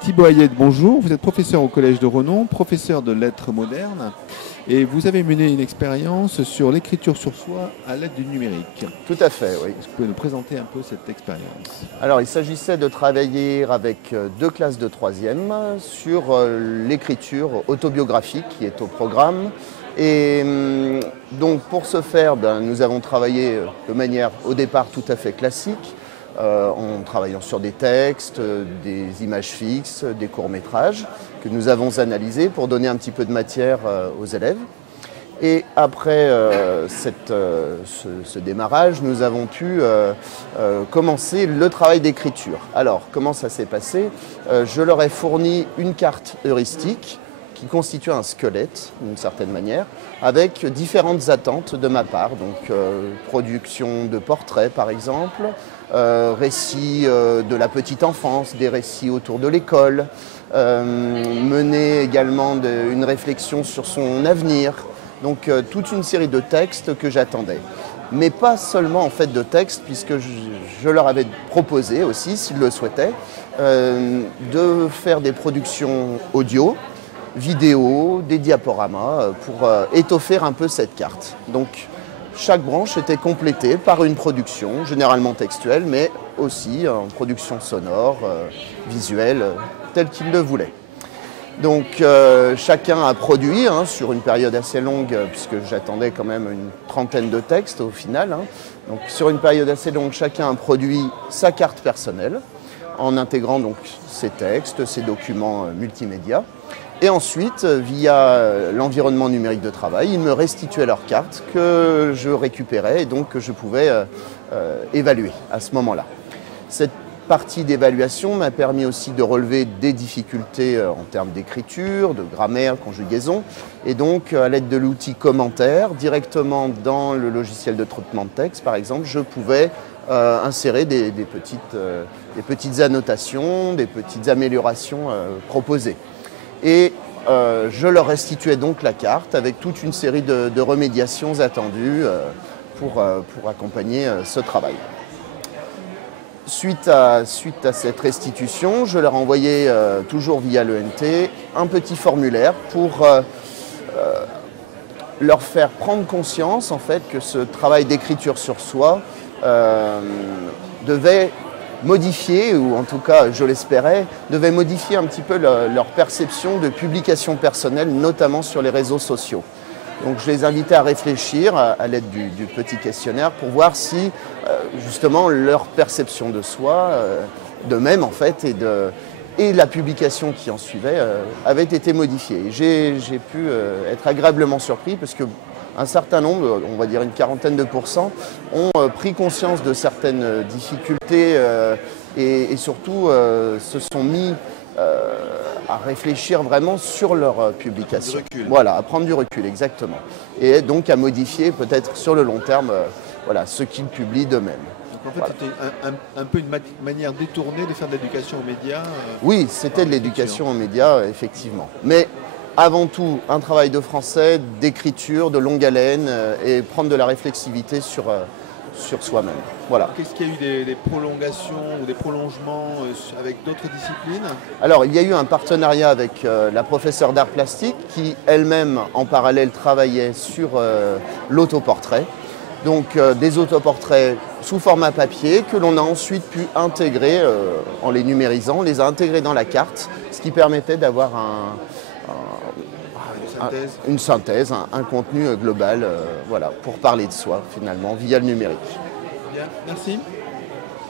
Thibaut Hayet, bonjour. Vous êtes professeur au Collège de Renon, professeur de lettres modernes, et vous avez mené une expérience sur l'écriture sur soi à l'aide du numérique. Tout à fait, oui. Est-ce que vous pouvez nous présenter un peu cette expérience? Alors, il s'agissait de travailler avec deux classes de troisième sur l'écriture autobiographique qui est au programme. Et donc, pour ce faire, nous avons travaillé de manière au départ tout à fait classique, en travaillant sur des textes, des images fixes, des courts-métrages que nous avons analysés pour donner un petit peu de matière aux élèves. Et après ce démarrage, nous avons pu commencer le travail d'écriture. Alors, comment ça s'est passé? Je leur ai fourni une carte heuristique qui constitue un squelette, d'une certaine manière, avec différentes attentes de ma part. Donc, production de portraits, par exemple, récits de la petite enfance, des récits autour de l'école, mener également une réflexion sur son avenir. Donc, toute une série de textes que j'attendais. Mais pas seulement en fait de textes, puisque je leur avais proposé aussi, s'ils le souhaitaient, de faire des productions audio, vidéo, des diaporamas pour étoffer un peu cette carte. Donc chaque branche était complétée par une production, généralement textuelle, mais aussi en production sonore, visuelle, telle qu'il le voulait. Donc chacun a produit sur une période assez longue, puisque j'attendais quand même une trentaine de textes au final. Donc sur une période assez longue, chacun a produit sa carte personnelle, en intégrant donc ses textes, ses documents multimédia. Et ensuite, via l'environnement numérique de travail, ils me restituaient leurs cartes que je récupérais et donc que je pouvais évaluer à ce moment-là. Cette partie d'évaluation m'a permis aussi de relever des difficultés en termes d'écriture, de grammaire, conjugaison. Et donc, à l'aide de l'outil commentaire, directement dans le logiciel de traitement de texte, par exemple, je pouvais insérer des petites annotations, des petites améliorations proposées. Et je leur restituais donc la carte avec toute une série de remédiations attendues pour accompagner ce travail. Suite à cette restitution, je leur envoyais toujours via l'ENT un petit formulaire pour leur faire prendre conscience en fait que ce travail d'écriture sur soi devait modifier, ou en tout cas je l'espérais, devait modifier un petit peu leur perception de publication personnelle, notamment sur les réseaux sociaux. Donc je les invitais à réfléchir à l'aide du petit questionnaire pour voir si justement leur perception de soi, d'eux-mêmes en fait, et la publication qui en suivait avait été modifiée. J'ai pu être agréablement surpris parce que un certain nombre, on va dire une quarantaine de pourcents, ont pris conscience de certaines difficultés et surtout se sont mis à réfléchir vraiment sur leur publication. Voilà, à prendre du recul, exactement. Et donc à modifier peut-être sur le long terme voilà, ce qu'ils publient d'eux-mêmes. Donc en fait, c'était un peu une manière détournée de faire de l'éducation aux médias. Oui, c'était de l'éducation aux médias, effectivement. Mais avant tout, un travail de français, d'écriture, de longue haleine et prendre de la réflexivité sur soi-même. Voilà. Est-ce qu'il y a eu des prolongations ou des prolongements avec d'autres disciplines? Alors, il y a eu un partenariat avec la professeure d'art plastique qui, elle-même, en parallèle, travaillait sur l'autoportrait. Donc, des autoportraits sous format papier que l'on a ensuite pu intégrer en les numérisant, on les a intégrés dans la carte, ce qui permettait d'avoir une synthèse, un contenu global voilà, pour parler de soi finalement via le numérique. Bien, merci.